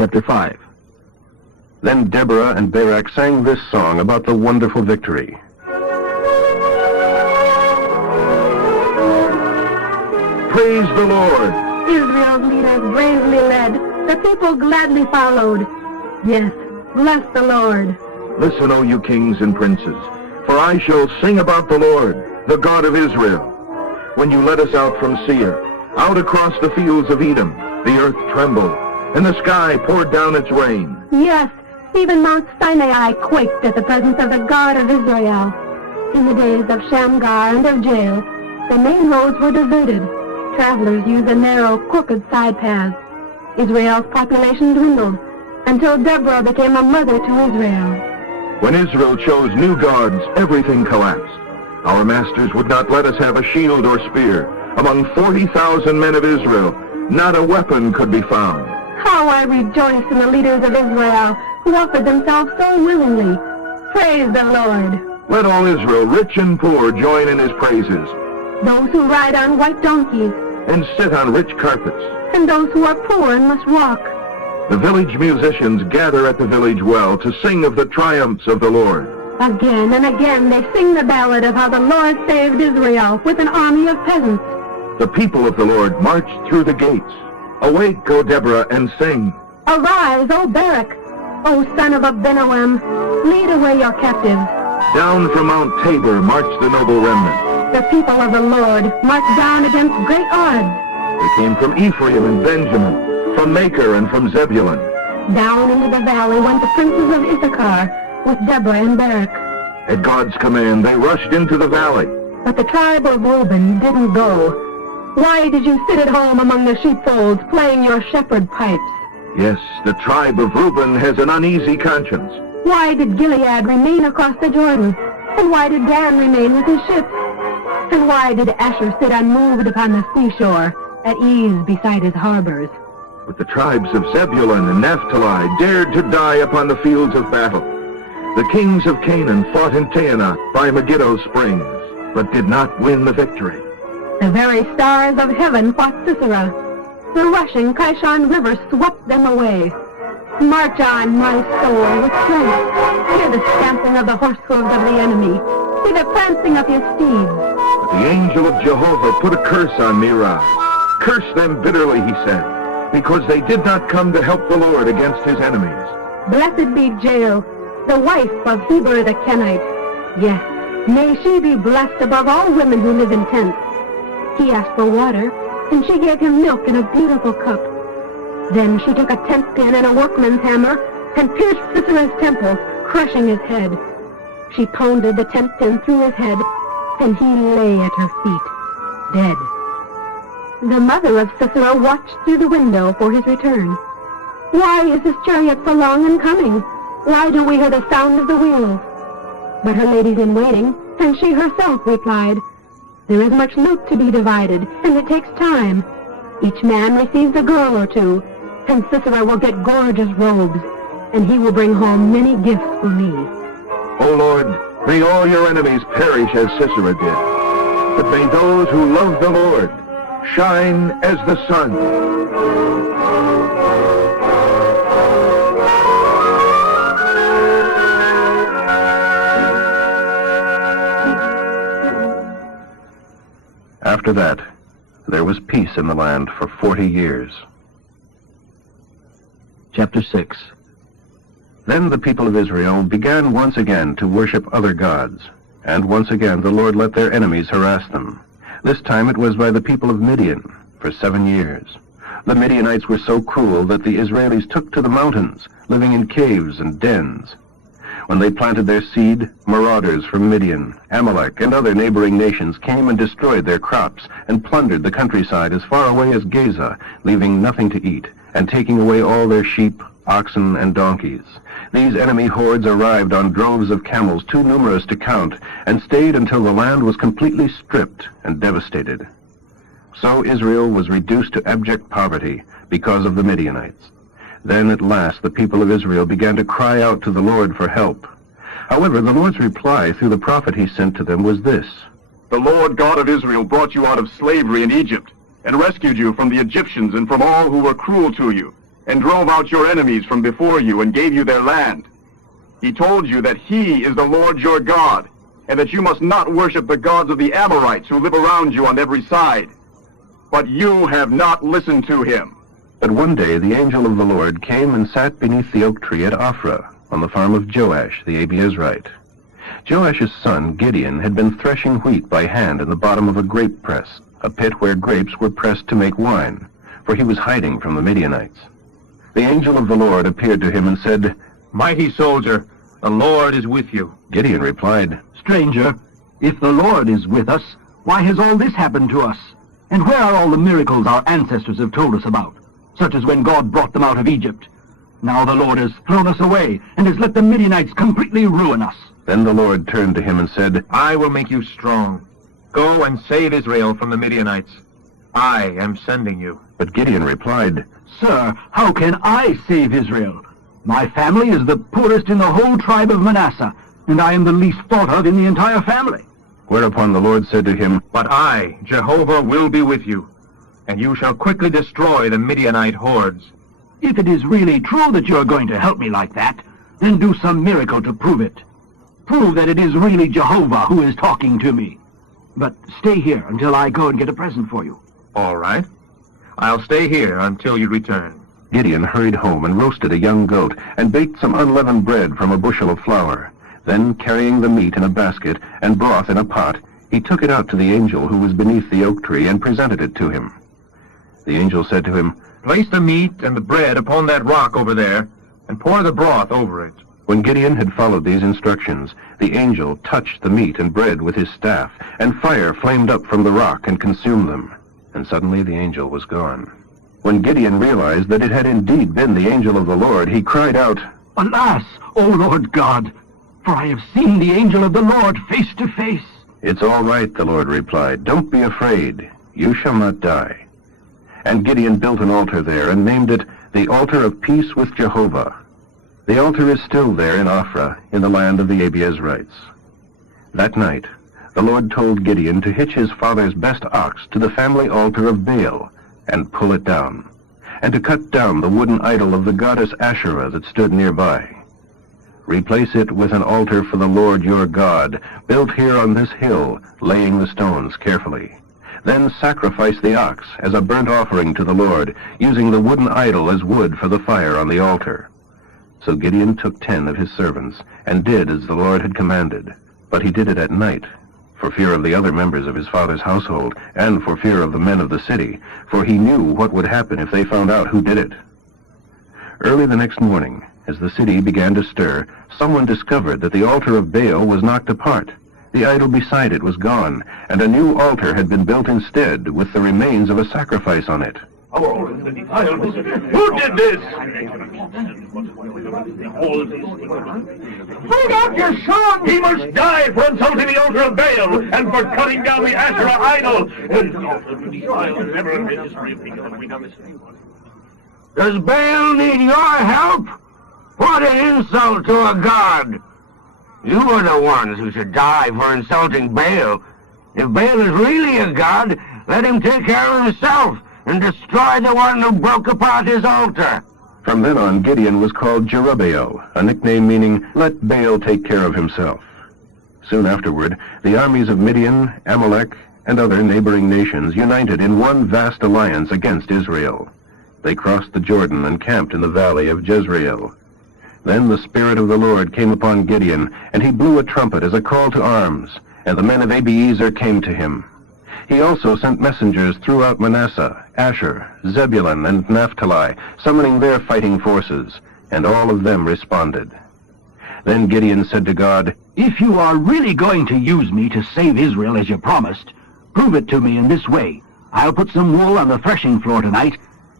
Chapter 5. Then Deborah and Barak sang this song about the wonderful victory. Praise the Lord! Israel's leaders bravely led. The people gladly followed. Yes, bless the Lord. Listen, O you kings and princes, for I shall sing about the Lord, the God of Israel. When you led us out from Seir, out across the fields of Edom, the earth trembled, and the sky poured down its rain. Yes, even Mount Sinai quaked at the presence of the God of Israel. In the days of Shamgar and of Jael, the main roads were deserted. Travelers used the narrow, crooked side paths. Israel's population dwindled until Deborah became a mother to Israel. When Israel chose new gods, everything collapsed. Our masters would not let us have a shield or spear. Among 40,000 men of Israel, not a weapon could be found. How I rejoice in the leaders of Israel, who offered themselves so willingly. Praise the Lord. Let all Israel, rich and poor, join in his praises, Those who ride on white donkeys, and sit on rich carpets. and those who are poor and must walk. The village musicians gather at the village well to sing of the triumphs of the Lord. Again and again they sing the ballad of how the Lord saved Israel with an army of peasants. The people of the Lord marched through the gates. Awake, O Deborah, and sing. Arise, O Barak, O son of Abinoam, lead away your captives. Down from Mount Tabor marched the noble remnant. The people of the Lord marched down against great odds. They came from Ephraim and Benjamin, from Machir and from Zebulun. Down into the valley went the princes of Issachar with Deborah and Barak. At God's command, they rushed into the valley. But the tribe of Reuben didn't go. Why did you sit at home among the sheepfolds playing your shepherd pipes? Yes, the tribe of Reuben has an uneasy conscience. Why did Gilead remain across the Jordan? And why did Dan remain with his ships? And why did Asher sit unmoved upon the seashore, at ease beside his harbors? But the tribes of Zebulun and Naphtali dared to die upon the fields of battle. The kings of Canaan fought in Taanach by Megiddo springs, but did not win the victory. The very stars of heaven fought Sisera. The rushing Kishon River swept them away. March on, my soul, with strength. Hear the stamping of the horse hooves of the enemy. See the prancing of his steeds. But the angel of Jehovah put a curse on Merah. Curse them bitterly, he said, because they did not come to help the Lord against his enemies. Blessed be Jael, the wife of Heber the Kenite. Yes, may she be blessed above all women who live in tents. He asked for water, and she gave him milk in a beautiful cup. Then she took a tent pin and a workman's hammer and pierced Sisera's temple, crushing his head. She pounded the tent pin through his head, and he lay at her feet, dead. The mother of Sisera watched through the window for his return. Why is his chariot so long in coming? Why do we hear the sound of the wheels? But her ladies-in-waiting, and she herself replied, there is much loot to be divided, and it takes time. Each man receives a girl or two, and Sisera will get gorgeous robes, and he will bring home many gifts for me. O Lord, may all your enemies perish as Sisera did. But may those who love the Lord shine as the sun. After that, there was peace in the land for 40 years. Chapter 6. Then the people of Israel began once again to worship other gods, and once again the Lord let their enemies harass them. This time it was by the people of Midian for 7 years. The Midianites were so cruel that the Israelis took to the mountains, living in caves and dens. When they planted their seed, marauders from Midian, Amalek, and other neighboring nations came and destroyed their crops and plundered the countryside as far away as Gaza, leaving nothing to eat, and taking away all their sheep, oxen, and donkeys. These enemy hordes arrived on droves of camels too numerous to count, and stayed until the land was completely stripped and devastated. So Israel was reduced to abject poverty because of the Midianites. Then at last the people of Israel began to cry out to the Lord for help. However, the Lord's reply through the prophet he sent to them was this: The Lord God of Israel brought you out of slavery in Egypt, and rescued you from the Egyptians and from all who were cruel to you. and drove out your enemies from before you and gave you their land. He told you that he is the Lord your God, and that you must not worship the gods of the Amorites who live around you on every side. But you have not listened to him. But one day the angel of the Lord came and sat beneath the oak tree at Ophrah, on the farm of Joash the Abiezrite. Joash's son Gideon had been threshing wheat by hand in the bottom of a grape press, a pit where grapes were pressed to make wine, for he was hiding from the Midianites. The angel of the Lord appeared to him and said, "Mighty soldier, the Lord is with you." Gideon replied, "Stranger, if the Lord is with us, why has all this happened to us? And where are all the miracles our ancestors have told us about, such as when God brought them out of Egypt? Now the Lord has thrown us away and has let the Midianites completely ruin us." Then the Lord turned to him and said, "I will make you strong. Go and save Israel from the Midianites. I am sending you." But Gideon replied, "Sir, how can I save Israel? My family is the poorest in the whole tribe of Manasseh, and I am the least thought of in the entire family." Whereupon the Lord said to him, "But I, Jehovah, will be with you, and you shall quickly destroy the Midianite hordes." If it is really true that you are going to help me like that, then do some miracle to prove it. Prove that it is really Jehovah who is talking to me. But stay here until I go and get a present for you." All right. I'll stay here until you return. Gideon hurried home and roasted a young goat and baked some unleavened bread from a bushel of flour. Then, carrying the meat in a basket and broth in a pot, he took it out to the angel who was beneath the oak tree and presented it to him. The angel said to him, Place the meat and the bread upon that rock over there, and pour the broth over it. When Gideon had followed these instructions, the angel touched the meat and bread with his staff, and fire flamed up from the rock and consumed them. And suddenly the angel was gone. When Gideon realized that it had indeed been the angel of the Lord, he cried out, "Alas, O Lord God, for I have seen the angel of the Lord face to face." "It's all right," the Lord replied. "Don't be afraid. You shall not die." And Gideon built an altar there and named it the Altar of Peace with Jehovah. The altar is still there in Ophrah, in the land of the Abiezrites. That night, the Lord told Gideon to hitch his father's best ox to the family altar of Baal and pull it down, and to cut down the wooden idol of the goddess Asherah that stood nearby. Replace it with an altar for the Lord your God, built here on this hill, laying the stones carefully. Then sacrifice the ox as a burnt offering to the Lord, using the wooden idol as wood for the fire on the altar. So Gideon took 10 of his servants, and did as the Lord had commanded. But he did it at night, for fear of the other members of his father's household, and for fear of the men of the city, for he knew what would happen if they found out who did it. Early the next morning, as the city began to stir, someone discovered that the altar of Baal was knocked apart. The idol beside it was gone, and a new altar had been built instead, with the remains of a sacrifice on it. Who did this? Bring out your son! He must die for insulting the altar of Baal and for cutting down the Asherah idol. Does Baal need your help? What an insult to a god! You are the ones who should die for insulting Baal. If Baal is really a god, let him take care of himself and destroy the one who broke apart his altar. From then on, Gideon was called Jerubbaal, a nickname meaning, "Let Baal take care of himself." Soon afterward, the armies of Midian, Amalek, and other neighboring nations united in one vast alliance against Israel. They crossed the Jordan and camped in the valley of Jezreel. Then the Spirit of the Lord came upon Gideon, and he blew a trumpet as a call to arms, and the men of Abiezer came to him. He also sent messengers throughout Manasseh, Asher, Zebulun, and Naphtali, summoning their fighting forces, and all of them responded. Then Gideon said to God, If you are really going to use me to save Israel as you promised, prove it to me in this way. I'll put some wool on the threshing floor tonight,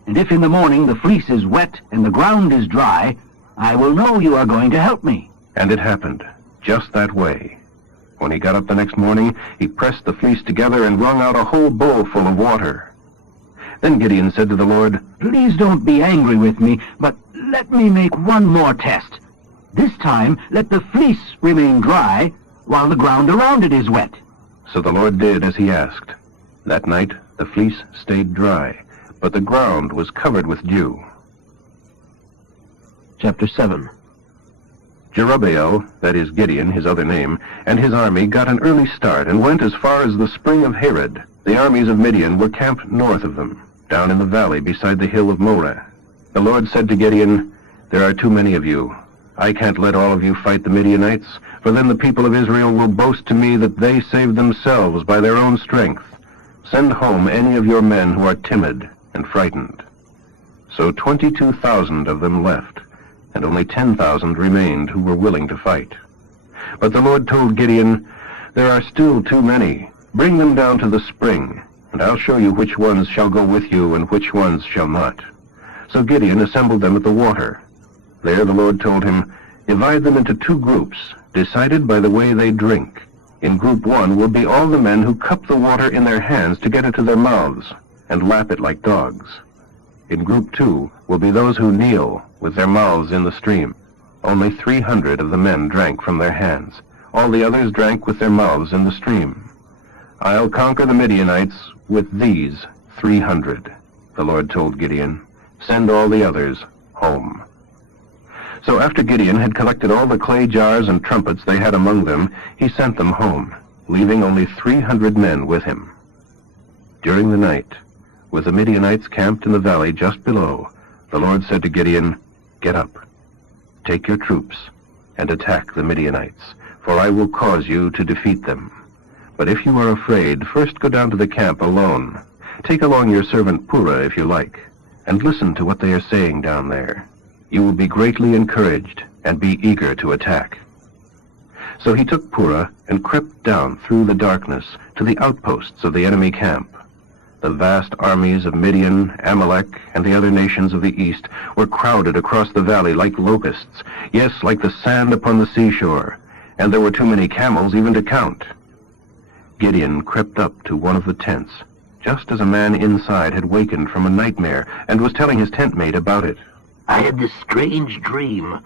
and if in the morning the fleece is wet and the ground is dry, I will know you are going to help me. And it happened, just that way. When he got up the next morning, he pressed the fleece together and wrung out a whole bowl full of water. Then Gideon said to the Lord, Please don't be angry with me, but let me make one more test. This time, let the fleece remain dry while the ground around it is wet. So the Lord did as he asked. That night, the fleece stayed dry, but the ground was covered with dew. Chapter 7. Jerubbaal, that is Gideon, his other name, and his army got an early start and went as far as the spring of Harod. The armies of Midian were camped north of them, down in the valley beside the hill of Moreh. The Lord said to Gideon, "There are too many of you. I can't let all of you fight the Midianites, for then the people of Israel will boast to me that they saved themselves by their own strength. Send home any of your men who are timid and frightened." So 22,000 of them left, and only 10,000 remained who were willing to fight. But the Lord told Gideon, "There are still too many. Bring them down to the spring, and I'll show you which ones shall go with you and which ones shall not." So Gideon assembled them at the water. There the Lord told him, "Divide them into 2 groups, decided by the way they drink. In group 1 will be all the men who cup the water in their hands to get it to their mouths, and lap it like dogs. In group 2 will be those who kneel with their mouths in the stream. Only 300 of the men drank from their hands. All the others drank with their mouths in the stream. I'll conquer the Midianites with these 300, the Lord told Gideon. Send all the others home." So after Gideon had collected all the clay jars and trumpets they had among them, he sent them home, leaving only 300 men with him. During the night, with the Midianites camped in the valley just below, the Lord said to Gideon, "Get up, take your troops, and attack the Midianites, for I will cause you to defeat them. But if you are afraid, first go down to the camp alone. Take along your servant Purah if you like, and listen to what they are saying down there. You will be greatly encouraged and be eager to attack." So he took Purah and crept down through the darkness to the outposts of the enemy camp. The vast armies of Midian, Amalek, and the other nations of the east were crowded across the valley like locusts, yes, like the sand upon the seashore, and there were too many camels even to count. Gideon crept up to one of the tents, just as a man inside had wakened from a nightmare and was telling his tent mate about it. "I had this strange dream,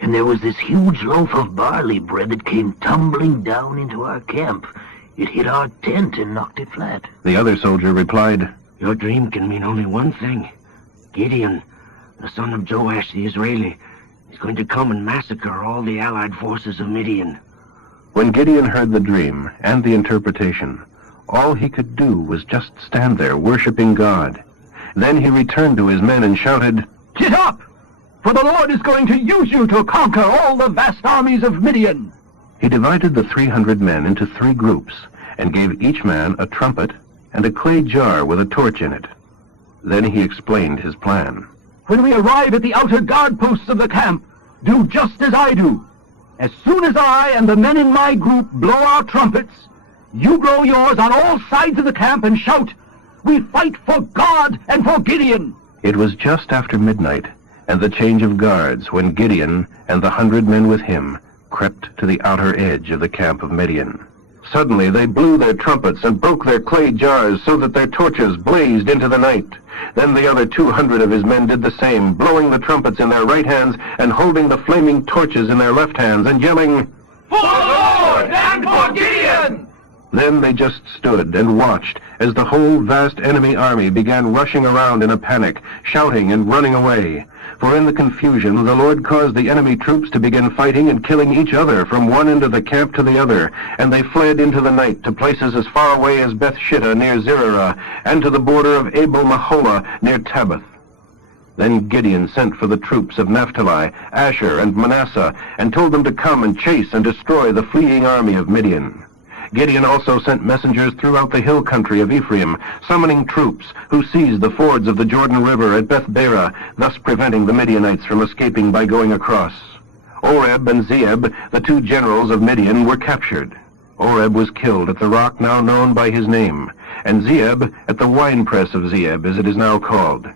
and there was this huge loaf of barley bread that came tumbling down into our camp. It hit our tent and knocked it flat." The other soldier replied, "Your dream can mean only one thing. Gideon, the son of Joash the Israeli, is going to come and massacre all the allied forces of Midian." When Gideon heard the dream and the interpretation, all he could do was just stand there worshiping God. Then he returned to his men and shouted, "Get up! For the Lord is going to use you to conquer all the vast armies of Midian." He divided the 300 men into 3 groups and gave each man a trumpet and a clay jar with a torch in it. Then he explained his plan. "When we arrive at the outer guard posts of the camp, do just as I do. As soon as I and the men in my group blow our trumpets, you blow yours on all sides of the camp and shout, 'We fight for God and for Gideon!'" It was just after midnight and the change of guards when Gideon and the 100 men with him crept to the outer edge of the camp of Midian. Suddenly they blew their trumpets and broke their clay jars so that their torches blazed into the night. Then the other 200 of his men did the same, blowing the trumpets in their right hands and holding the flaming torches in their left hands and yelling, "For the Lord and for Gideon!" Then they just stood and watched as the whole vast enemy army began rushing around in a panic, shouting and running away. For in the confusion, the Lord caused the enemy troops to begin fighting and killing each other from one end of the camp to the other, and they fled into the night to places as far away as Beth-shittah near Zererah, and to the border of Abel-Maholah near Tabbath. Then Gideon sent for the troops of Naphtali, Asher, and Manasseh, and told them to come and chase and destroy the fleeing army of Midian. Gideon also sent messengers throughout the hill country of Ephraim, summoning troops who seized the fords of the Jordan River at Beth-barah, thus preventing the Midianites from escaping by going across. Oreb and Zeeb, the 2 generals of Midian, were captured. Oreb was killed at the rock now known by his name, and Zeeb at the winepress of Zeeb, as it is now called.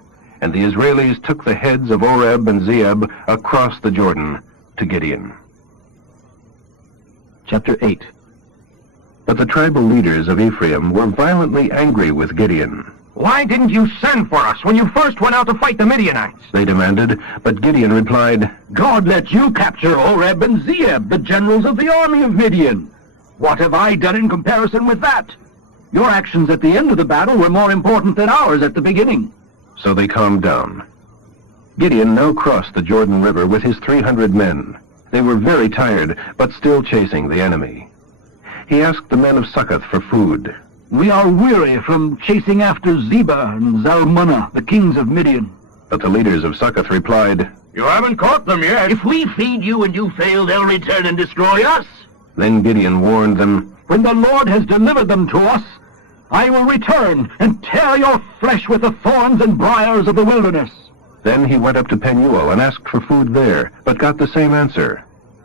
And the Israelis took the heads of Oreb and Zeeb across the Jordan to Gideon. Chapter 8. But the tribal leaders of Ephraim were violently angry with Gideon. "Why didn't you send for us when you first went out to fight the Midianites?" they demanded, but Gideon replied, "God let you capture Oreb and Zeeb, the generals of the army of Midian. What have I done in comparison with that? Your actions at the end of the battle were more important than ours at the beginning." So they calmed down. Gideon now crossed the Jordan River with his 300 men. They were very tired, but still chasing the enemy. He asked the men of Succoth for food. "We are weary from chasing after Zebah and Zalmunna, the kings of Midian." But the leaders of Succoth replied, You haven't caught them yet. "If we feed you and you fail, they'll return and destroy us." Then Gideon warned them, "When the Lord has delivered them to us, I will return and tear your flesh with the thorns and briars of the wilderness." Then he went up to Penuel and asked for food there, but got the same answer.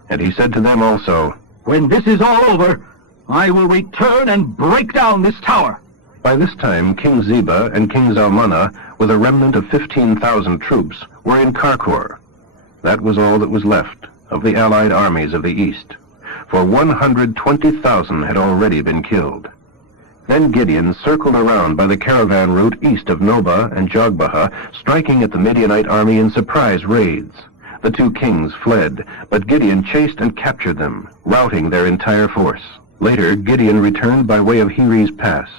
And he said to them also, "When this is all over, I will return and break down this tower." By this time King Zebah and King Zalmunna, with a remnant of 15,000 troops, were in Karkor. That was all that was left of the allied armies of the east, for 120,000 had already been killed. Then Gideon circled around by the caravan route east of Nobah and Jogbehah, striking at the Midianite army in surprise raids. The two kings fled, but Gideon chased and captured them, routing their entire force. Later, Gideon returned by way of Heres Pass.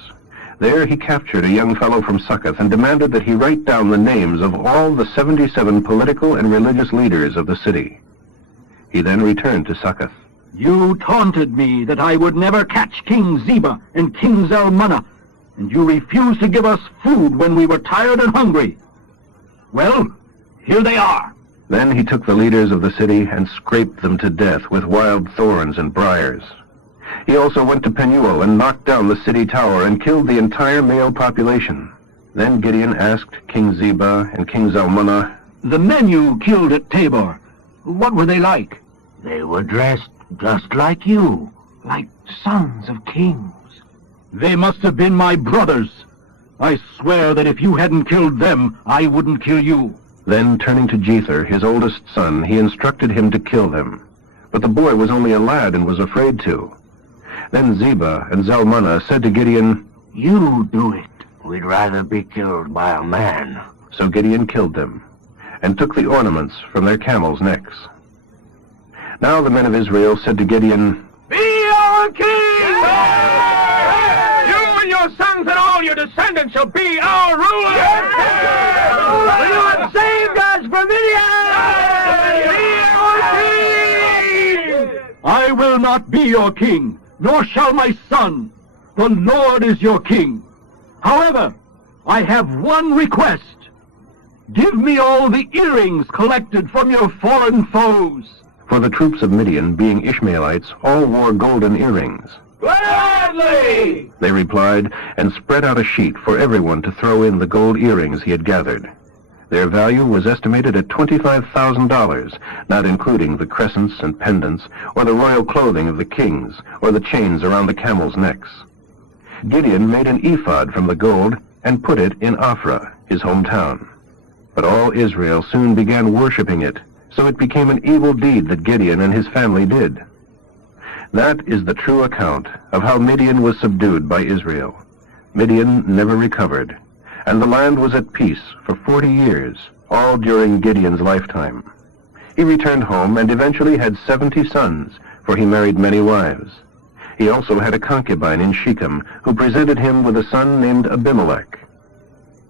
There he captured a young fellow from Succoth and demanded that he write down the names of all the 77 political and religious leaders of the city. He then returned to Succoth. "You taunted me that I would never catch King Zebah and King Zalmunna, and you refused to give us food when we were tired and hungry. Well, here they are." Then he took the leaders of the city and scraped them to death with wild thorns and briars. He also went to Penuel and knocked down the city tower and killed the entire male population. Then Gideon asked King Zebah and King Zalmunna, "The men you killed at Tabor, what were they like?" They were dressed just like you, like sons of kings. "They must have been my brothers. I swear that if you hadn't killed them, I wouldn't kill you." Then, turning to Jether, his oldest son, he instructed him to kill them. But the boy was only a lad and was afraid to. Then Zebah and Zalmunna said to Gideon, You do it. We'd rather be killed by a man. So Gideon killed them, and took the ornaments from their camels' necks. Now the men of Israel said to Gideon, Be our king! You and your sons and all your descendants shall be our rulers! For you have saved us from Midian! Be our king! "I will not be your king, nor shall my son. The Lord is your king. However, I have one request. Give me all the earrings collected from your foreign foes." For the troops of Midian, being Ishmaelites, all wore golden earrings. Gladly! They replied, and spread out a sheet for everyone to throw in the gold earrings he had gathered. Their value was estimated at $25,000, not including the crescents and pendants, or the royal clothing of the kings, or the chains around the camels' necks. Gideon made an ephod from the gold and put it in Ophrah, his hometown. But all Israel soon began worshiping it, so it became an evil deed that Gideon and his family did. That is the true account of how Midian was subdued by Israel. Midian never recovered, and the land was at peace for 40 years, all during Gideon's lifetime. He returned home and eventually had 70 sons, for he married many wives. He also had a concubine in Shechem, who presented him with a son named Abimelech.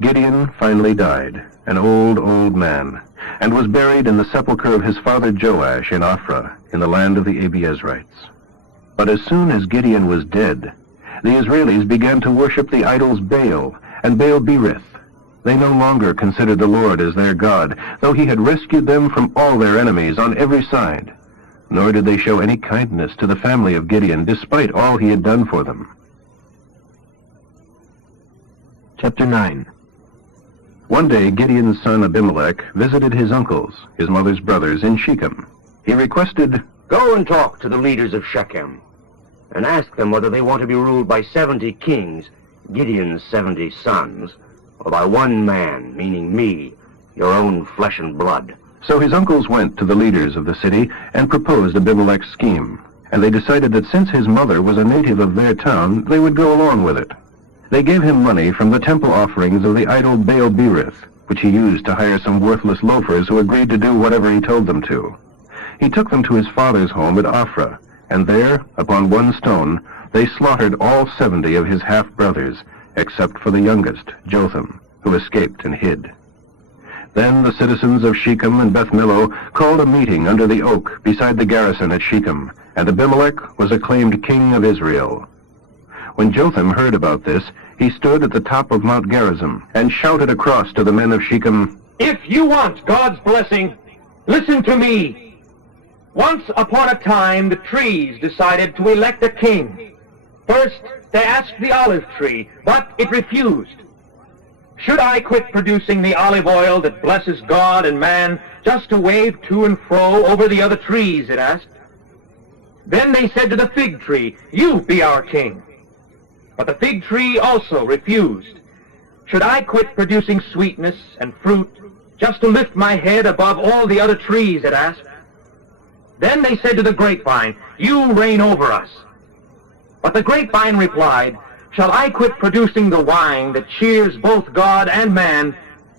Gideon finally died, an old man, and was buried in the sepulchre of his father Joash in Ophrah, in the land of the Abiezrites. But as soon as Gideon was dead, the Israelis began to worship the idols Baal and Baal-berith. They no longer considered the Lord as their God, though he had rescued them from all their enemies on every side. Nor did they show any kindness to the family of Gideon, despite all he had done for them. Chapter 9. One day Gideon's son Abimelech visited his uncles, his mother's brothers, in Shechem. He requested, Go and talk to the leaders of Shechem, and ask them whether they want to be ruled by 70 kings, Gideon's 70 sons, or by one man, meaning me, your own flesh and blood. So his uncles went to the leaders of the city and proposed Abimelech's scheme, and they decided that since his mother was a native of their town, they would go along with it. They gave him money from the temple offerings of the idol Baal-berith, which he used to hire some worthless loafers who agreed to do whatever he told them to. He took them to his father's home at Ophrah, and there, upon one stone, they slaughtered all 70 of his half-brothers, except for the youngest, Jotham, who escaped and hid. Then the citizens of Shechem and Beth Millo called a meeting under the oak beside the garrison at Shechem, and Abimelech was acclaimed king of Israel. When Jotham heard about this, he stood at the top of Mount Gerizim and shouted across to the men of Shechem, "If you want God's blessing, listen to me. Once upon a time, the trees decided to elect a king. First, they asked the olive tree, but it refused. Should I quit producing the olive oil that blesses God and man just to wave to and fro over the other trees, it asked. Then they said to the fig tree, "You be our king." But the fig tree also refused. Should I quit producing sweetness and fruit just to lift my head above all the other trees, it asked. Then they said to the grapevine, "You reign over us." But the grapevine replied, "Shall I quit producing the wine that cheers both God and man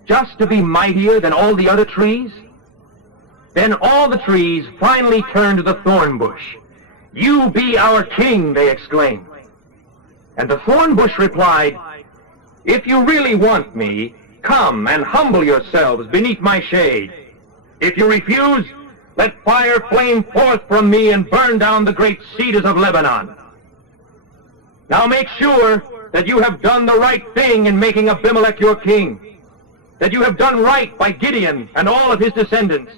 just to be mightier than all the other trees?" Then all the trees finally turned to the thorn bush. "You be our king," they exclaimed. And the thorn bush replied, "If you really want me, come and humble yourselves beneath my shade. If you refuse, let fire flame forth from me and burn down the great cedars of Lebanon. Now make sure that you have done the right thing in making Abimelech your king, that you have done right by Gideon and all of his descendants,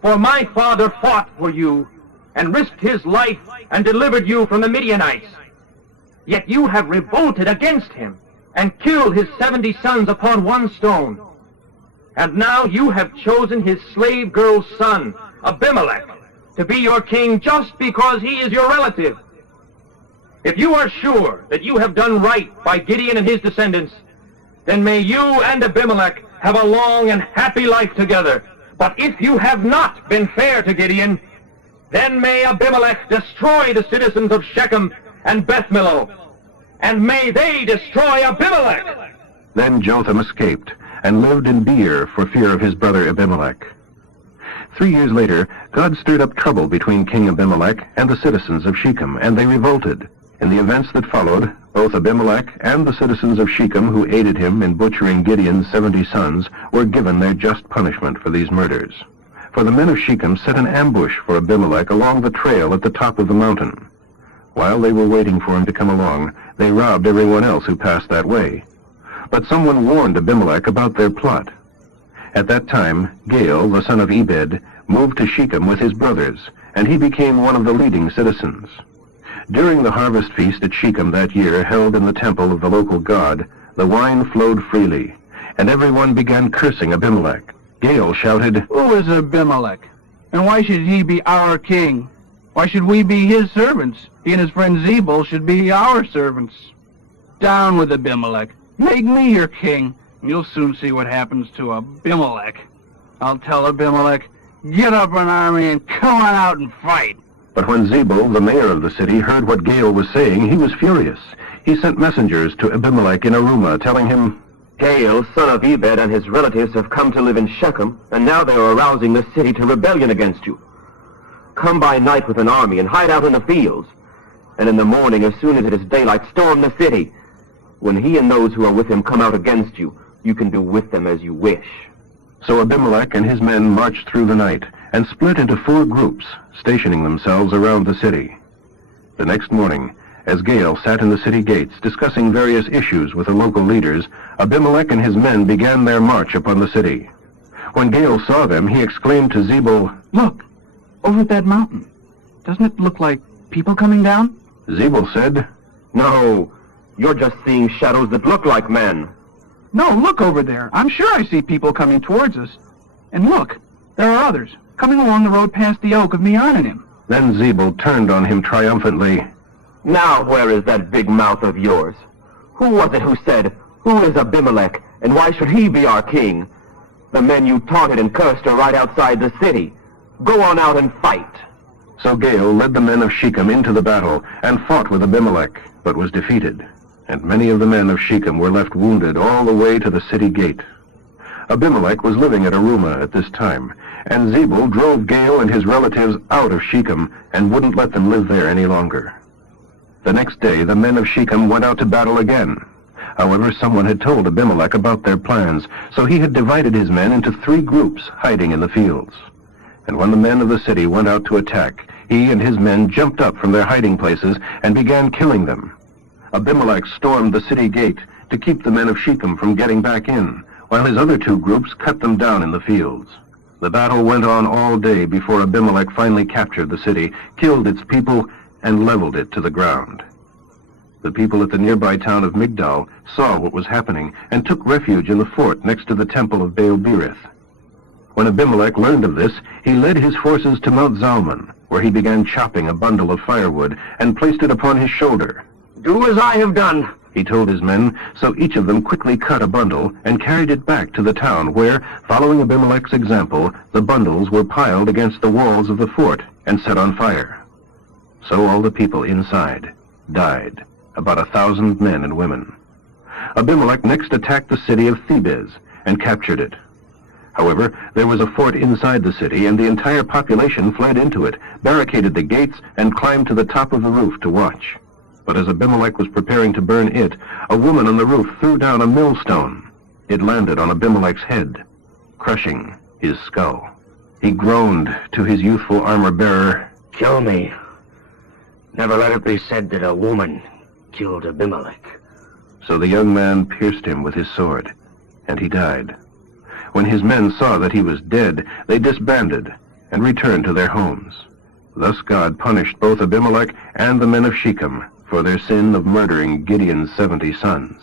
for my father fought for you and risked his life and delivered you from the Midianites. Yet you have revolted against him and killed his 70 sons upon one stone. And now you have chosen his slave girl's son, Abimelech, to be your king just because he is your relative. If you are sure that you have done right by Gideon and his descendants, then may you and Abimelech have a long and happy life together. But if you have not been fair to Gideon, then may Abimelech destroy the citizens of Shechem and Beth Millo, and may they destroy Abimelech." Then Jotham escaped and lived in Beer for fear of his brother Abimelech. 3 years later, God stirred up trouble between King Abimelech and the citizens of Shechem, and they revolted. In the events that followed, both Abimelech and the citizens of Shechem who aided him in butchering Gideon's 70 sons were given their just punishment for these murders. For the men of Shechem set an ambush for Abimelech along the trail at the top of the mountain. While they were waiting for him to come along, they robbed everyone else who passed that way. But someone warned Abimelech about their plot. At that time, Gaal, the son of Ebed, moved to Shechem with his brothers, and he became one of the leading citizens. During the harvest feast at Shechem that year, held in the temple of the local god, the wine flowed freely, and everyone began cursing Abimelech. Gaal shouted, "Who is Abimelech? And why should he be our king? Why should we be his servants? He and his friend Zebul should be our servants. Down with Abimelech. Make me your king, and you'll soon see what happens to Abimelech. I'll tell Abimelech, get up an army and come on out and fight." But when Zebul, the mayor of the city, heard what Gaal was saying, he was furious. He sent messengers to Abimelech in Arumah, telling him, "Gaal, son of Ebed, and his relatives have come to live in Shechem, and now they are arousing the city to rebellion against you. Come by night with an army and hide out in the fields, and in the morning, as soon as it is daylight, storm the city. When he and those who are with him come out against you, you can do with them as you wish." So Abimelech and his men marched through the night and split into 4 groups, stationing themselves around the city. The next morning, as Gaal sat in the city gates discussing various issues with the local leaders, Abimelech and his men began their march upon the city. When Gaal saw them, he exclaimed to Zebul, "Look, over at that mountain. Doesn't it look like people coming down?" Zebul said, "No, you're just seeing shadows that look like men." "No, look over there. I'm sure I see people coming towards us. And look, there are others coming along the road past the oak of Meonanim." Then Zebul turned on him triumphantly. "Now where is that big mouth of yours? Who was it who said, 'Who is Abimelech, and why should he be our king?' The men you taunted and cursed are right outside the city. Go on out and fight." So Gaal led the men of Shechem into the battle and fought with Abimelech, but was defeated. And many of the men of Shechem were left wounded all the way to the city gate. Abimelech was living at Arumah at this time, and Zebul drove Gaal and his relatives out of Shechem and wouldn't let them live there any longer. The next day, the men of Shechem went out to battle again. However, someone had told Abimelech about their plans, so he had divided his men into 3 groups, hiding in the fields. And when the men of the city went out to attack, he and his men jumped up from their hiding places and began killing them. Abimelech stormed the city gate to keep the men of Shechem from getting back in, while his other 2 groups cut them down in the fields. The battle went on all day before Abimelech finally captured the city, killed its people, and leveled it to the ground. The people at the nearby town of Migdal saw what was happening and took refuge in the fort next to the temple of Baal-Berith. When Abimelech learned of this, he led his forces to Mount Zalmon, where he began chopping a bundle of firewood and placed it upon his shoulder. Do as I have done, he told his men, so each of them quickly cut a bundle and carried it back to the town where, following Abimelech's example, the bundles were piled against the walls of the fort and set on fire. So all the people inside died, about 1,000 men and women. Abimelech next attacked the city of Thebez and captured it. However, there was a fort inside the city, and the entire population fled into it, barricaded the gates, and climbed to the top of the roof to watch. But as Abimelech was preparing to burn it, a woman on the roof threw down a millstone. It landed on Abimelech's head, crushing his skull. He groaned to his youthful armor-bearer, "Kill me. Never let it be said that a woman killed Abimelech." So the young man pierced him with his sword, and he died. When his men saw that he was dead, they disbanded and returned to their homes. Thus God punished both Abimelech and the men of Shechem for their sin of murdering Gideon's 70 sons.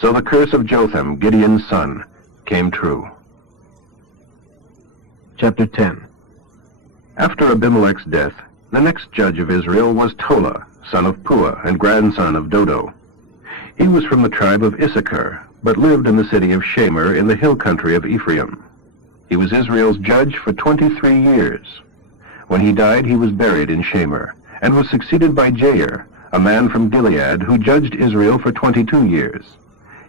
So the curse of Jotham, Gideon's son, came true. Chapter 10. After Abimelech's death, the next judge of Israel was Tola, son of Puah and grandson of Dodo. He was from the tribe of Issachar, but lived in the city of Shamer in the hill country of Ephraim. He was Israel's judge for 23 years. When he died, he was buried in Shamer, and was succeeded by Jair, a man from Gilead who judged Israel for 22 years.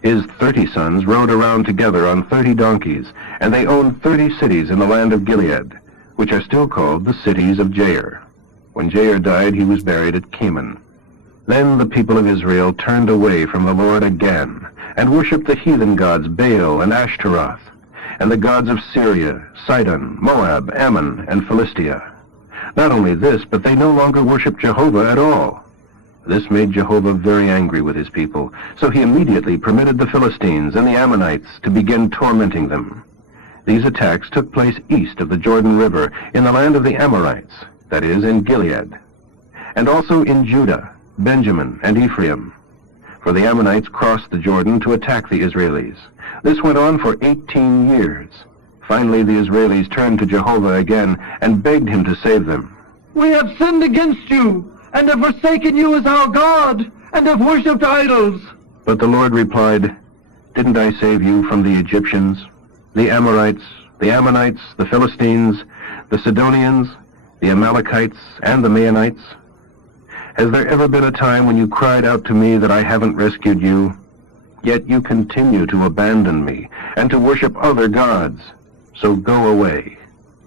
His 30 sons rode around together on 30 donkeys, and they owned 30 cities in the land of Gilead, which are still called the cities of Jair. When Jair died, he was buried at Keman. Then the people of Israel turned away from the Lord again, and worshipped the heathen gods Baal and Ashtaroth, and the gods of Syria, Sidon, Moab, Ammon, and Philistia. Not only this, but they no longer worshipped Jehovah at all. This made Jehovah very angry with his people, so he immediately permitted the Philistines and the Ammonites to begin tormenting them. These attacks took place east of the Jordan River, in the land of the Amorites, that is, in Gilead, and also in Judah, Benjamin, and Ephraim. For the Ammonites crossed the Jordan to attack the Israelis. This went on for 18 years. Finally, the Israelis turned to Jehovah again and begged him to save them. "We have sinned against you, and have forsaken you as our God, and have worshipped idols." But the Lord replied, "Didn't I save you from the Egyptians, the Amorites, the Ammonites, the Philistines, the Sidonians, the Amalekites, and the Maonites? Has there ever been a time when you cried out to me that I haven't rescued you? Yet you continue to abandon me and to worship other gods. So go away.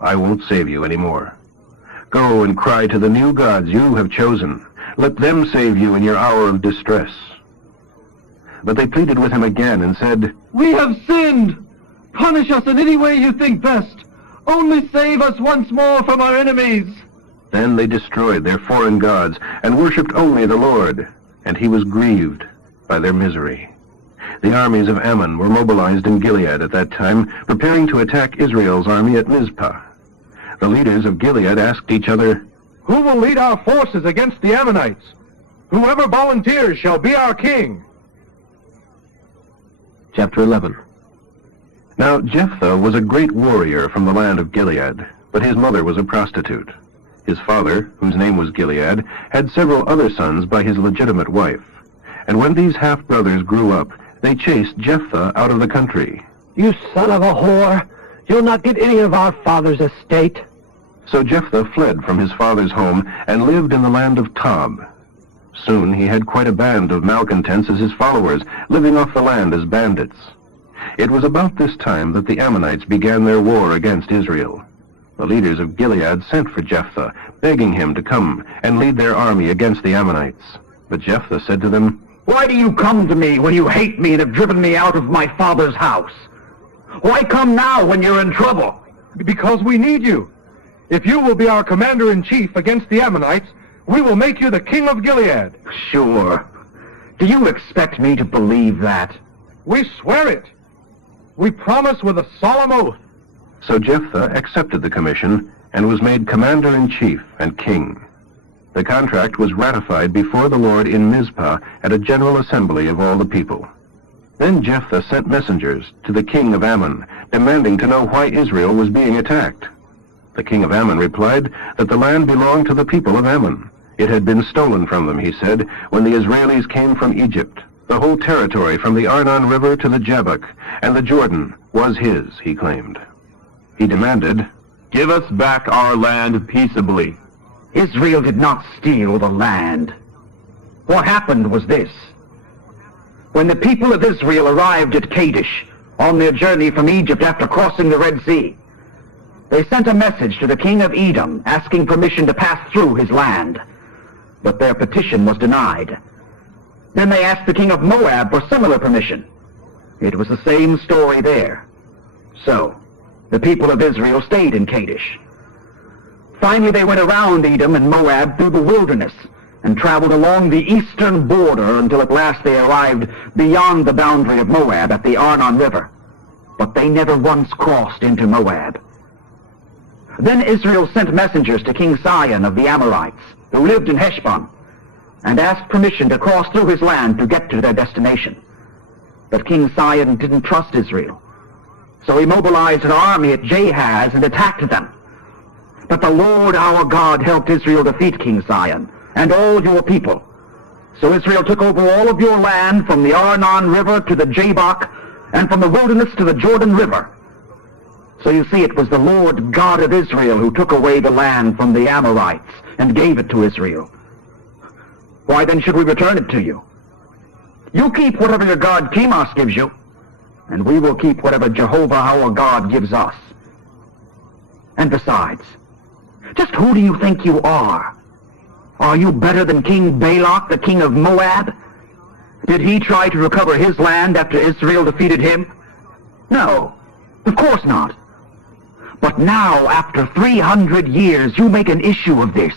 I won't save you anymore. Go and cry to the new gods you have chosen. Let them save you in your hour of distress." But they pleaded with him again and said, "We have sinned. Punish us in any way you think best. Only save us once more from our enemies." Then they destroyed their foreign gods and worshipped only the Lord, and he was grieved by their misery. The armies of Ammon were mobilized in Gilead at that time, preparing to attack Israel's army at Mizpah. The leaders of Gilead asked each other, Who will lead our forces against the Ammonites? Whoever volunteers shall be our king. Chapter 11. Now Jephthah was a great warrior from the land of Gilead, but his mother was a prostitute. His father, whose name was Gilead, had several other sons by his legitimate wife. And when these half-brothers grew up, they chased Jephthah out of the country. "You son of a whore! You'll not get any of our father's estate." So Jephthah fled from his father's home and lived in the land of Tob. Soon he had quite a band of malcontents as his followers, living off the land as bandits. It was about this time that the Ammonites began their war against Israel. The leaders of Gilead sent for Jephthah, begging him to come and lead their army against the Ammonites. But Jephthah said to them, Why do you come to me when you hate me and have driven me out of my father's house? Why come now when you're in trouble? Because we need you. If you will be our commander-in-chief against the Ammonites, we will make you the king of Gilead. Sure. Do you expect me to believe that? We swear it. We promise with a solemn oath. So Jephthah accepted the commission and was made commander-in-chief and king. The contract was ratified before the Lord in Mizpah at a general assembly of all the people. Then Jephthah sent messengers to the king of Ammon, demanding to know why Israel was being attacked. The king of Ammon replied that the land belonged to the people of Ammon. It had been stolen from them, he said, when the Israelis came from Egypt. The whole territory from the Arnon River to the Jabbok and the Jordan was his, he claimed. He demanded, Give us back our land peaceably. Israel did not steal the land. What happened was this. When the people of Israel arrived at Kadesh on their journey from Egypt after crossing the Red Sea, they sent a message to the king of Edom asking permission to pass through his land. But their petition was denied. Then they asked the king of Moab for similar permission. It was the same story there. So, the people of Israel stayed in Kadesh. Finally, they went around Edom and Moab through the wilderness and traveled along the eastern border until at last they arrived beyond the boundary of Moab at the Arnon River. But they never once crossed into Moab. Then Israel sent messengers to King Sihon of the Amorites, who lived in Heshbon, and asked permission to cross through his land to get to their destination. But King Sihon didn't trust Israel, so he mobilized an army at Jahaz and attacked them. But the Lord our God helped Israel defeat King Sihon and all your people. So Israel took over all of your land from the Arnon River to the Jabbok and from the wilderness to the Jordan River. So you see, it was the Lord God of Israel who took away the land from the Amorites and gave it to Israel. Why then should we return it to you? You keep whatever your god Chemosh gives you, and we will keep whatever Jehovah our God gives us. And besides, just who do you think you are? Are you better than King Balak, the king of Moab? Did he try to recover his land after Israel defeated him? No, of course not. But now, after 300 years, you make an issue of this.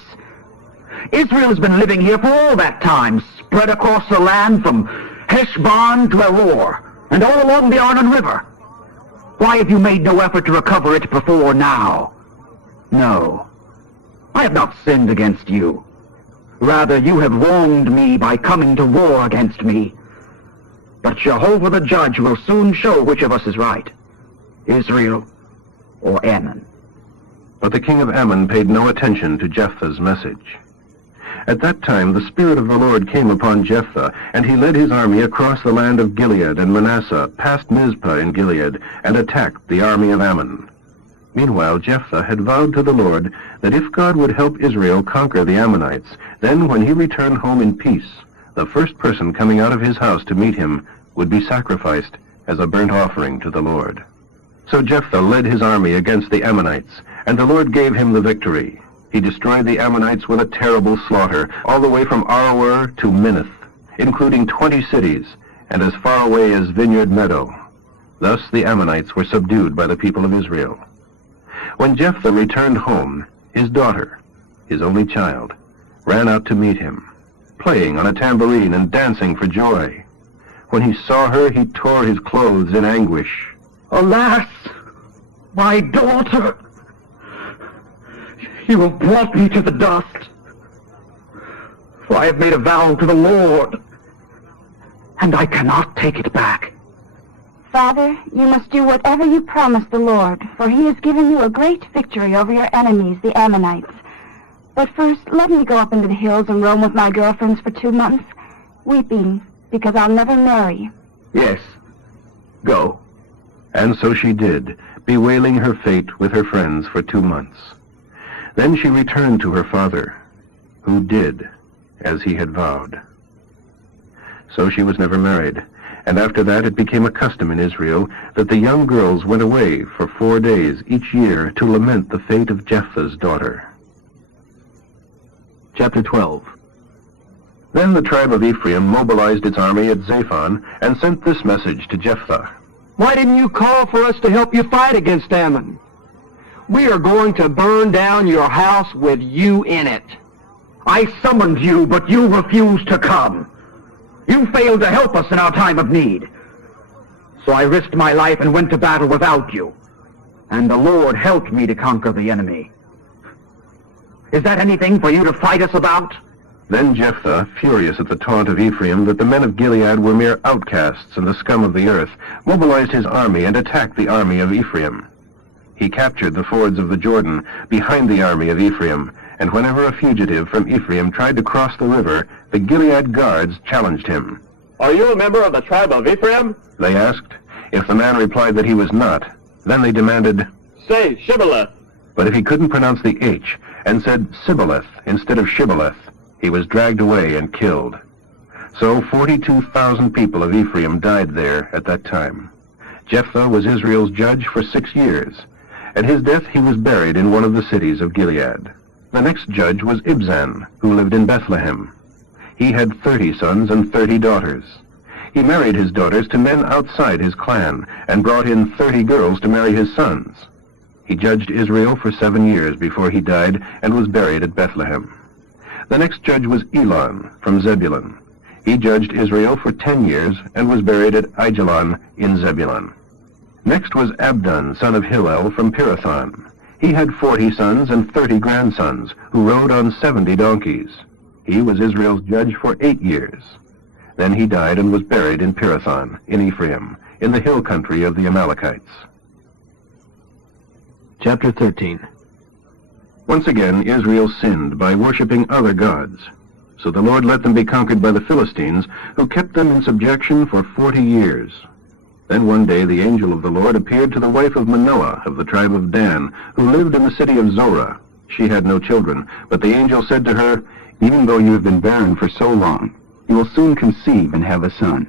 Israel has been living here for all that time, spread across the land from Heshbon to Aroer, and all along the Arnon River. Why have you made no effort to recover it before now? No, I have not sinned against you. Rather, you have wronged me by coming to war against me. But Jehovah the judge will soon show which of us is right, Israel or Ammon. But the king of Ammon paid no attention to Jephthah's message. At that time the Spirit of the Lord came upon Jephthah, and he led his army across the land of Gilead and Manasseh, past Mizpah in Gilead, and attacked the army of Ammon. Meanwhile Jephthah had vowed to the Lord that if God would help Israel conquer the Ammonites, then when he returned home in peace, the first person coming out of his house to meet him would be sacrificed as a burnt offering to the Lord. So Jephthah led his army against the Ammonites, and the Lord gave him the victory. He destroyed the Ammonites with a terrible slaughter, all the way from Aroer to Minnith, including 20 cities, and as far away as Vineyard Meadow. Thus the Ammonites were subdued by the people of Israel. When Jephthah returned home, his daughter, his only child, ran out to meet him, playing on a tambourine and dancing for joy. When he saw her, he tore his clothes in anguish. Alas, my daughter! You have brought me to the dust. For I have made a vow to the Lord, and I cannot take it back. Father, you must do whatever you promised the Lord, for he has given you a great victory over your enemies, the Ammonites. But first, let me go up into the hills and roam with my girlfriends for 2 months, weeping because I'll never marry. Yes, go. And so she did, bewailing her fate with her friends for 2 months. Then she returned to her father, who did as he had vowed. So she was never married, and after that it became a custom in Israel that the young girls went away for 4 days each year to lament the fate of Jephthah's daughter. Chapter 12. Then the tribe of Ephraim mobilized its army at Zaphon and sent this message to Jephthah. Why didn't you call for us to help you fight against Ammon? We are going to burn down your house with you in it. I summoned you, but you refused to come. You failed to help us in our time of need. So I risked my life and went to battle without you. And the Lord helped me to conquer the enemy. Is that anything for you to fight us about? Then Jephthah, furious at the taunt of Ephraim that the men of Gilead were mere outcasts and the scum of the earth, mobilized his army and attacked the army of Ephraim. He captured the fords of the Jordan behind the army of Ephraim, and whenever a fugitive from Ephraim tried to cross the river, the Gilead guards challenged him. Are you a member of the tribe of Ephraim? They asked. If the man replied that he was not, then they demanded, Say Shibboleth. But if he couldn't pronounce the H and said Sibboleth instead of Shibboleth, he was dragged away and killed. So 42,000 people of Ephraim died there at that time. Jephthah was Israel's judge for 6 years. At his death he was buried in one of the cities of Gilead. The next judge was Ibzan, who lived in Bethlehem. He had 30 sons and 30 daughters. He married his daughters to men outside his clan, and brought in 30 girls to marry his sons. He judged Israel for 7 years before he died, and was buried at Bethlehem. The next judge was Elon from Zebulun. He judged Israel for 10 years, and was buried at Aijalon in Zebulun. Next was Abdon, son of Hillel, from Pirathon. He had 40 sons and 30 grandsons, who rode on 70 donkeys. He was Israel's judge for 8 years. Then he died and was buried in Pirathon, in Ephraim, in the hill country of the Amalekites. Chapter 13. Once again, Israel sinned by worshipping other gods. So the Lord let them be conquered by the Philistines, who kept them in subjection for 40 years. Then one day the angel of the Lord appeared to the wife of Manoah of the tribe of Dan, who lived in the city of Zorah. She had no children, but the angel said to her, Even though you have been barren for so long, you will soon conceive and have a son.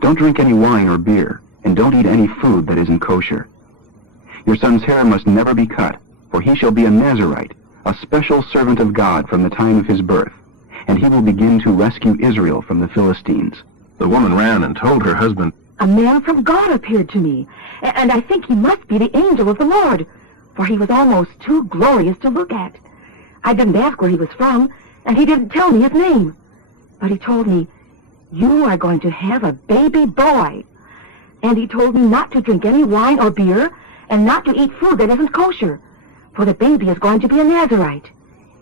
Don't drink any wine or beer, and don't eat any food that isn't kosher. Your son's hair must never be cut, for he shall be a Nazirite, a special servant of God from the time of his birth, and he will begin to rescue Israel from the Philistines. The woman ran and told her husband, A man from God appeared to me, and I think he must be the angel of the Lord, for he was almost too glorious to look at. I didn't ask where he was from, and he didn't tell me his name. But he told me, You are going to have a baby boy. And he told me not to drink any wine or beer, and not to eat food that isn't kosher, for the baby is going to be a Nazirite.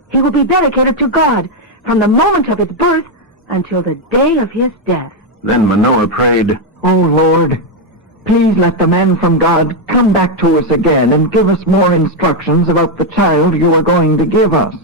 He will be dedicated to God from the moment of his birth until the day of his death. Then Manoah prayed, O Lord, please let the man from God come back to us again and give us more instructions about the child you are going to give us.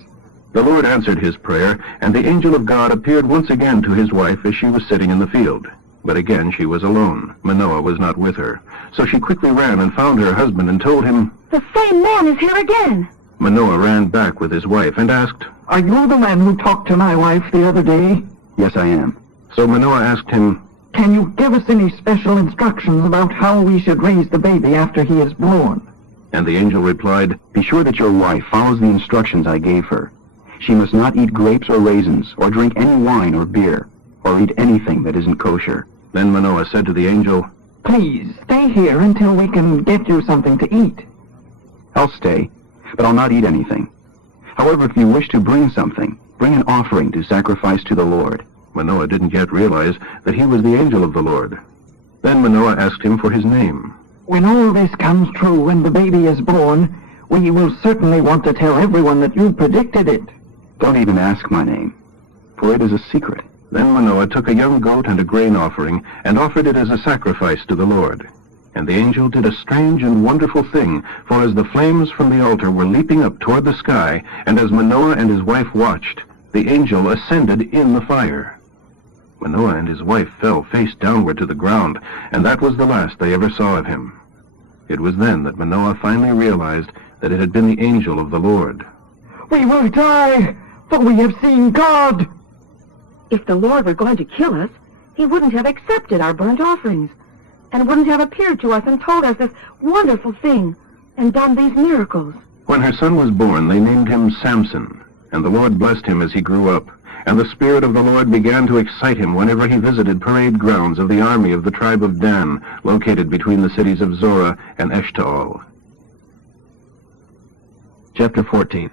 The Lord answered his prayer, and the angel of God appeared once again to his wife as she was sitting in the field. But again she was alone. Manoah was not with her. So she quickly ran and found her husband and told him, The same man is here again. Manoah ran back with his wife and asked, Are you the man who talked to my wife the other day? Yes, I am. So Manoah asked him, Can you give us any special instructions about how we should raise the baby after he is born? And the angel replied, Be sure that your wife follows the instructions I gave her. She must not eat grapes or raisins, or drink any wine or beer, or eat anything that isn't kosher. Then Manoah said to the angel, Please, stay here until we can get you something to eat. I'll stay, but I'll not eat anything. However, if you wish to bring something, bring an offering to sacrifice to the Lord. Manoah didn't yet realize that he was the angel of the Lord. Then Manoah asked him for his name. When all this comes true and the baby is born, we will certainly want to tell everyone that you predicted it. Don't even ask my name, for it is a secret. Then Manoah took a young goat and a grain offering, and offered it as a sacrifice to the Lord. And the angel did a strange and wonderful thing, for as the flames from the altar were leaping up toward the sky, and as Manoah and his wife watched, the angel ascended in the fire. Manoah and his wife fell face downward to the ground, and that was the last they ever saw of him. It was then that Manoah finally realized that it had been the angel of the Lord. We will die, for we have seen God. If the Lord were going to kill us, he wouldn't have accepted our burnt offerings, and wouldn't have appeared to us and told us this wonderful thing, and done these miracles. When her son was born, they named him Samson, and the Lord blessed him as he grew up. and the Spirit of the Lord began to excite him whenever he visited parade grounds of the army of the tribe of Dan, located between the cities of Zorah and Eshtaol. Chapter 14.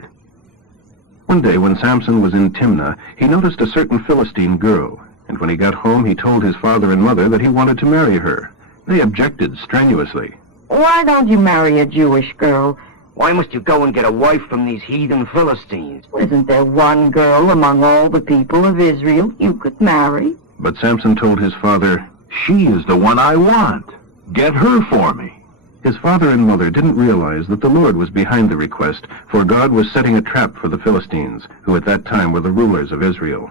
One day when Samson was in Timnah, he noticed a certain Philistine girl, and when he got home he told his father and mother that he wanted to marry her. They objected strenuously. Why don't you marry a Jewish girl? Why must you go and get a wife from these heathen Philistines? Isn't there one girl among all the people of Israel you could marry? But Samson told his father, She is the one I want. Get her for me. His father and mother didn't realize that the Lord was behind the request, for God was setting a trap for the Philistines, who at that time were the rulers of Israel.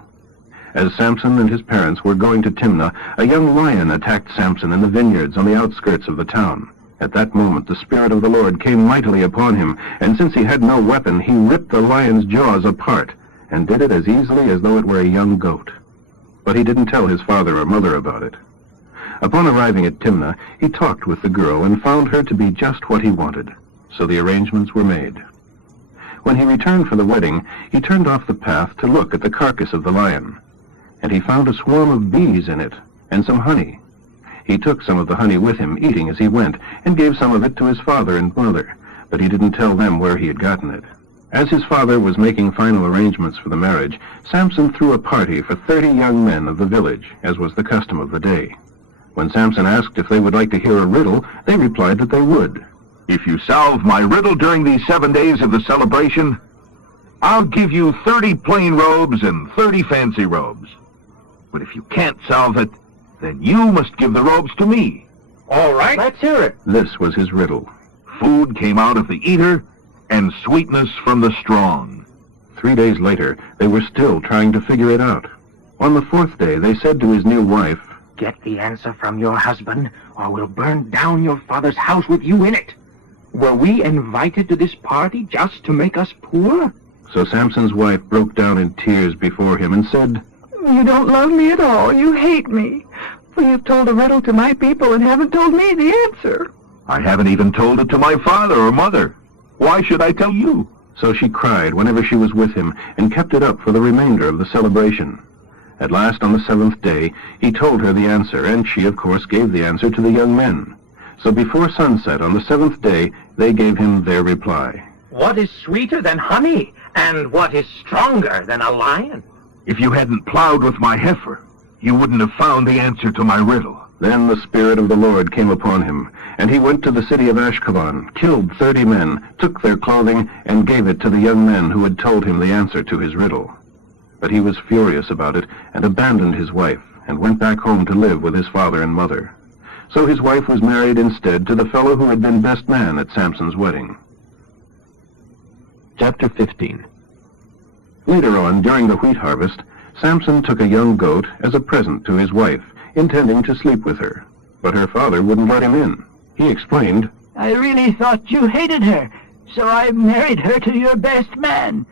As Samson and his parents were going to Timnah, a young lion attacked Samson in the vineyards on the outskirts of the town. At that moment the Spirit of the Lord came mightily upon him, and since he had no weapon, he ripped the lion's jaws apart, and did it as easily as though it were a young goat. But he didn't tell his father or mother about it. Upon arriving at Timnah, he talked with the girl and found her to be just what he wanted, so the arrangements were made. When he returned for the wedding, he turned off the path to look at the carcass of the lion, and he found a swarm of bees in it and some honey. He took some of the honey with him, eating as he went, and gave some of it to his father and mother, but he didn't tell them where he had gotten it. As his father was making final arrangements for the marriage, Samson threw a party for 30 young men of the village, as was the custom of the day. When Samson asked if they would like to hear a riddle, they replied that they would. If you solve my riddle during these 7 days of the celebration, I'll give you 30 plain robes and 30 fancy robes. But if you can't solve it, then you must give the robes to me. All right. Let's hear it. This was his riddle. Food came out of the eater, and sweetness from the strong. 3 days later, they were still trying to figure it out. On the 4th day, they said to his new wife, Get the answer from your husband, or we'll burn down your father's house with you in it. Were we invited to this party just to make us poor? So Samson's wife broke down in tears before him and said, You don't love me at all. You hate me. For you've told a riddle to my people and haven't told me the answer. I haven't even told it to my father or mother. Why should I tell you? So she cried whenever she was with him and kept it up for the remainder of the celebration. At last, on the 7th day, he told her the answer, and she, of course, gave the answer to the young men. So before sunset on the 7th day, they gave him their reply. What is sweeter than honey, and what is stronger than a lion? If you hadn't plowed with my heifer, you wouldn't have found the answer to my riddle. Then the Spirit of the Lord came upon him, and he went to the city of Ashkelon, killed 30 men, took their clothing, and gave it to the young men who had told him the answer to his riddle. But he was furious about it, and abandoned his wife, and went back home to live with his father and mother. So his wife was married instead to the fellow who had been best man at Samson's wedding. Chapter 15. Later on, during the wheat harvest, Samson took a young goat as a present to his wife, intending to sleep with her. But her father wouldn't let him in. He explained, I really thought you hated her, so I married her to your best man.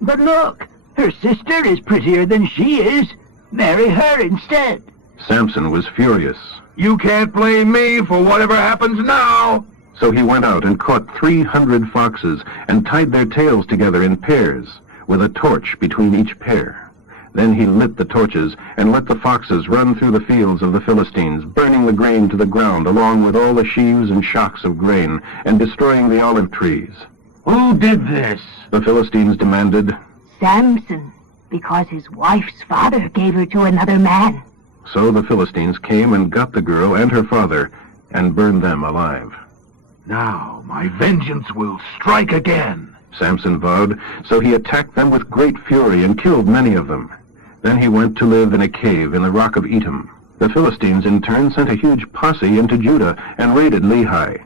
But look, her sister is prettier than she is. Marry her instead. Samson was furious. You can't blame me for whatever happens now. So he went out and caught 300 foxes and tied their tails together in pairs, with a torch between each pair. Then he lit the torches and let the foxes run through the fields of the Philistines, burning the grain to the ground along with all the sheaves and shocks of grain, and destroying the olive trees. Who did this? The Philistines demanded. Samson, because his wife's father gave her to another man. So the Philistines came and got the girl and her father and burned them alive. Now my vengeance will strike again, Samson vowed, so he attacked them with great fury and killed many of them. Then he went to live in a cave in the rock of Etam. The Philistines in turn sent a huge posse into Judah and raided Lehi.